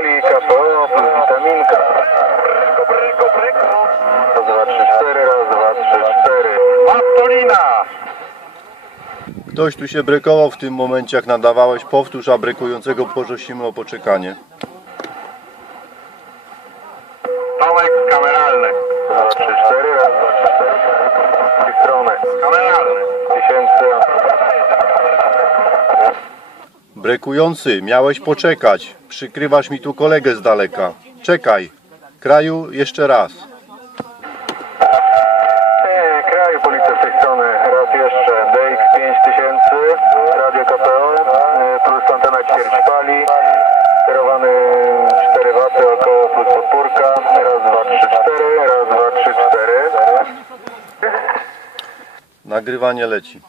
fali, KPO plus witaminka. Raz, dwa, trzy, cztery, raz, dwa, trzy, cztery. Mastolina! Ktoś tu się brekował w tym momencie, jak nadawałeś. Powtórz, a brekującego poprosimy o poczekanie. Tomek kameralny. Dwa, trzy, cztery, raz, dwa, trzy, cztery. Z tej strony. Kameralny. Tysięcy. Brekujący, miałeś poczekać. Przykrywasz mi tu kolegę z daleka. Czekaj. Kraju, jeszcze raz. Kraju policja z tej strony. Raz jeszcze. DX 5000, Radio KPO, y, plus antena ćwierć fali. Sterowany 4 W około plus podpórka. Raz, dwa, trzy, cztery. Raz, dwa, trzy, cztery. Nagrywanie leci.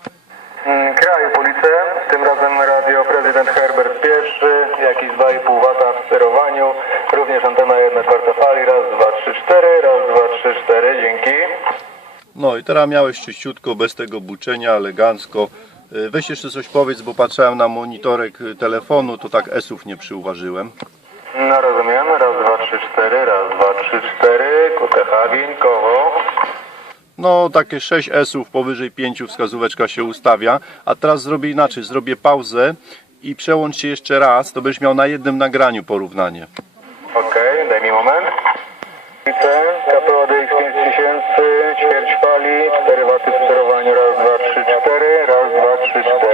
Policja, tym razem radio prezydent Herbert I, jakieś 2,5 W w sterowaniu, również antena 1 czwarta fali, raz, dwa, trzy, cztery, raz, dwa, trzy, cztery, dzięki. No i teraz miałeś czyściutko, bez tego buczenia, elegancko. Y, Weź jeszcze coś powiedz, bo patrzałem na monitorek y, telefonu, to tak S-ów nie przyuważyłem. No rozumiem, raz, dwa, trzy, cztery, raz, dwa, trzy, cztery, QTH, Wieńkowo no takie 6 S-ów powyżej 5 wskazóweczka się ustawia, a teraz zrobię inaczej, zrobię pauzę i przełącz się jeszcze raz, to byś miał na jednym nagraniu porównanie. Okej, okay, daj mi moment. KPO DX5000, ćwierć fali, 4 waty w sterowaniu, raz, dwa, trzy, cztery, raz, dwa, trzy, cztery.